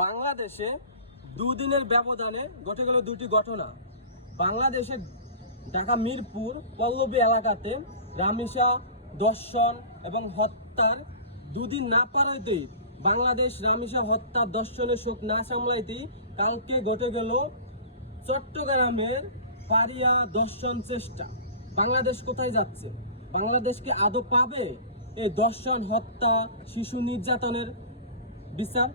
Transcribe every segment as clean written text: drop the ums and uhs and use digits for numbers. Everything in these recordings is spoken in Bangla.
বাংলাদেশে দুদিনের ব্যবধানে ঘটে গেল দুটি ঘটনা। বাংলাদেশের ঢাকা মিরপুর পল্লবী এলাকাতে রামিসা দর্শন এবং হত্যার দুদিন না পারাইতেই বাংলাদেশ রামিসা হত্যা দর্শনের শোক না সামলাইতেই কালকে ঘটে গেল চট্টগ্রামের পারিয়া দর্শন চেষ্টা। বাংলাদেশ কোথায় যাচ্ছে? বাংলাদেশকে আদৌ পাবে এই দর্শন হত্যা শিশু নির্যাতনের বিচার?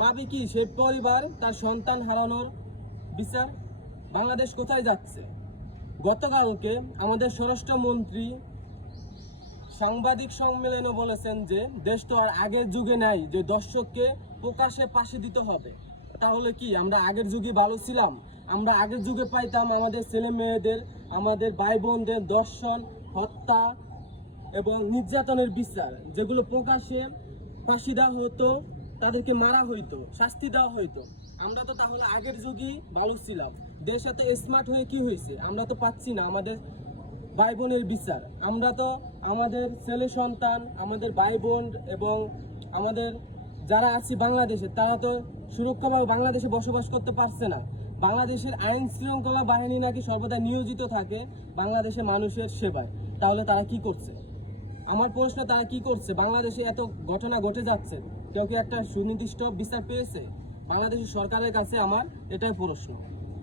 পাবে কি সেই পরিবার তার সন্তান হারানোর বিচার? বাংলাদেশ কোথায় যাচ্ছে? গতকালকে আমাদের স্বরাষ্ট্রমন্ত্রী সাংবাদিক সম্মেলনে বলেছেন যে দেশ তো আর আগের যুগে নাই যে দর্শককে প্রকাশ্যে ফাঁসি দিতে হবে। তাহলে কি আমরা আগের যুগে ভালো ছিলাম? আমরা আগের যুগে পাইতাম আমাদের ছেলে মেয়েদের, আমাদের ভাই বোনদের দর্শন হত্যা এবং নির্যাতনের বিচার, যেগুলো প্রকাশ্যে ফাঁসি দেওয়া হতো, তাদেরকে মারা হইতো, শাস্তি দেওয়া হইতো। আমরা তো তাহলে আগের যুগই ভালো ছিলাম। দেশ এত স্মার্ট হয়ে কি হয়েছে? আমরা তো পাচ্ছি না আমাদের ভাই বোনের বিচার। আমরা তো আমাদের ছেলে সন্তান, আমাদের ভাই বোন এবং আমাদের যারা আছে বাংলাদেশে, তারা তো সুরক্ষাভাবে বাংলাদেশে বসবাস করতে পারছে না। বাংলাদেশের আইন শৃঙ্খলা বাহিনী নাকি সর্বদা নিয়োজিত থাকে বাংলাদেশের মানুষের সেবায়। তাহলে তারা কি করছে? আমার প্রশ্ন, তারা কি করছে? বাংলাদেশে এত ঘটনা ঘটে যাচ্ছে, কেউ কি একটা সুনির্দিষ্ট বিচার পেয়েছে? বাংলাদেশের সরকারের কাছে আমার এটাই প্রশ্ন।